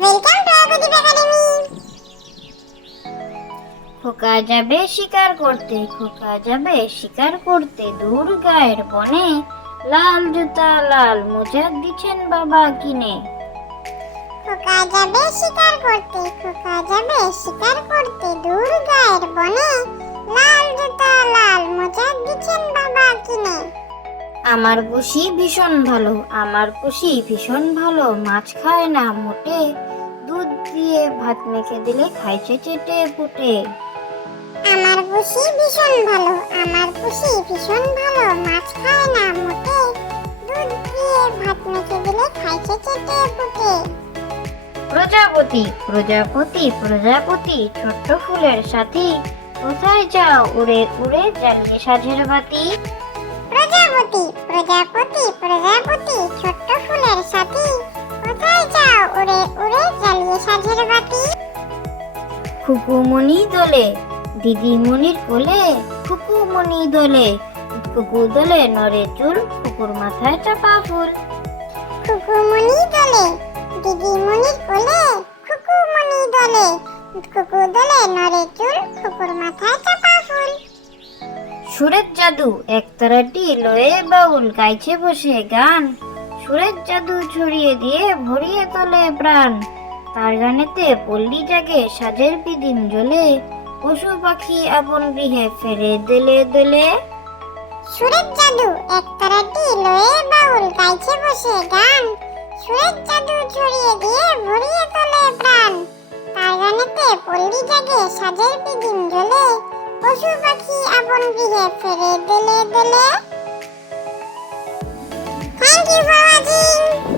Welcome to আবদীপ academy. খোকা যাবে শিকার করতে, খোকা যাবে শিকার করতে, দূর গায়ের বনে। লাল জুতা লাল মোজা দিচ্ছেন বাবা কিনে। খোকা যাবে শিকার করতে, খোকা যাবে শিকার করতে, দূর গায়ের বনে। লাল জুতা লাল মোজা দিচ্ছেন বাবা কিনে। আমার পুষি ভীষণ ভালো, আমার পুষি ভীষণ ভালো, মাছ খায় না মোটে। দুধ দিয়ে ভাত মেখে দিলে খাইছে চেটে পুটে। আমার পুষি ভীষণ ভালো, আমার পুষি ভীষণ ভালো, মাছ খায় না মোটে। দুধ দিয়ে ভাত মেখে দিলে খাইছে চেটে পুটে। প্রজাপতি প্রজাপতি প্রজাপতি, ছোট্ট ফুলের সাথী, কোথায় যাও উড়ে উড়ে জ্বালিয়ে সাঝের বাতি। প্রজাপতি প্রজাপতি প্রজাপতি, ছোট্ট ফুলের সাথী, কোথায় যাও উড়ে উড়ে জ্বালিয়ে সাঝের বাতি। খুকুমণি দোলে দিদিমণির কোলে, খুকুমণি দোলে খুকু দোলে নড়ে চুল, কুকুর মাথায় চাপা ফুল। খুকুমণি দোলে দিদিমণির কোলে, খুকুমণি দোলে খুকু দোলে নড়ে চুল, কুকুর মাথায় চাপা ফুল। সুরের জাদু একতারাটি লয়ে বাউল গাইছে বসে গান, সুরের জাদু ছড়িয়ে দিয়ে ভরিয়ে তোলে প্রাণ। তার গানেতে পল্লী জাগে সাজের পিদিম জ্বলে, পশু পাখি আপন গৃহে ফেরে দোলে দোলে। সুরের জাদু একতারাটি লয়ে বাউল গাইছে বসে গান, সুরের জাদু ছড়িয়ে দিয়ে ভরিয়ে তোলে প্রাণ। তার গানেতে পল্লী জাগে সাজের পিদিম জ্বলে, পশু পাখি আপন গৃহে ফেরে দোলে দোলে। Thank you for watching.